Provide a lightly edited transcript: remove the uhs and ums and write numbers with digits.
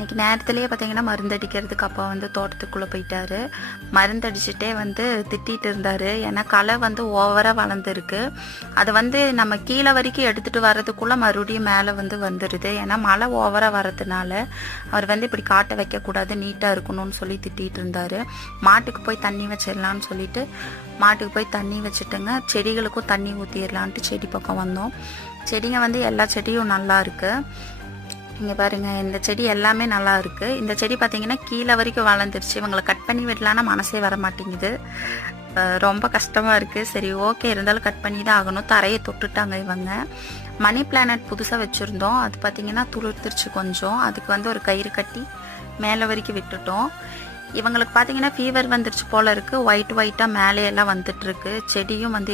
இன்றைக்கி நேரத்துலேயே பார்த்தீங்கன்னா மருந்து அடிக்கிறதுக்கு அப்பா வந்து தோட்டத்துக்குள்ளே போயிட்டாரு. மருந்து அடிச்சுட்டே வந்து திட்டிகிட்டு இருந்தார். ஏன்னா களை வந்து ஓவராக வளர்ந்துருக்கு. அதை வந்து நம்ம கீழே வரைக்கும் எடுத்துகிட்டு வர்றதுக்குள்ளே மறுபடியும் மேலே வந்து வந்துடுது. ஏன்னா மழை ஓவராக வர்றதுனால அவர் வந்து இப்படி காட்ட வைக்கக்கூடாது, நீட்டாக இருக்கணும்னு சொல்லி திட்டிகிட்டு இருந்தார். மாட்டுக்கு போய் தண்ணி வச்சிடலான்னு சொல்லிட்டு மாட்டுக்கு போய் தண்ணி வச்சுட்டுங்க, செடிகளுக்கும் தண்ணி ஊற்றிடலான்ட்டு செடி பக்கம் வந்தோம். செடிங்க வந்து எல்லா செடியும் நல்லா இருக்குது. இங்கே பாருங்கள், இந்த செடி எல்லாமே நல்லா இருக்குது. இந்த செடி பார்த்திங்கன்னா கீழே வரைக்கும் வளர்ந்துருச்சு. இவங்களை கட் பண்ணி விடலான்னா மனசே வர மாட்டேங்குது. ரொம்ப கஷ்டமாக இருக்குது. சரி ஓகே, இருந்தாலும் கட் பண்ணி தான் ஆகணும். தரையை தொட்டுட்டாங்க இவங்க. மணி பிளானட் புதுசாக வச்சுருந்தோம். அது பார்த்திங்கன்னா துளிர்த்துருச்சு கொஞ்சம். அதுக்கு வந்து ஒரு கயிறு கட்டி மேலே வரைக்கும் விட்டுட்டோம். இவங்களுக்கு பார்த்திங்கன்னா ஃபீவர் வந்துருச்சு போல் இருக்குது. ஒயிட்டாக மேலேயெல்லாம் வந்துட்டுருக்கு. செடியும் வந்து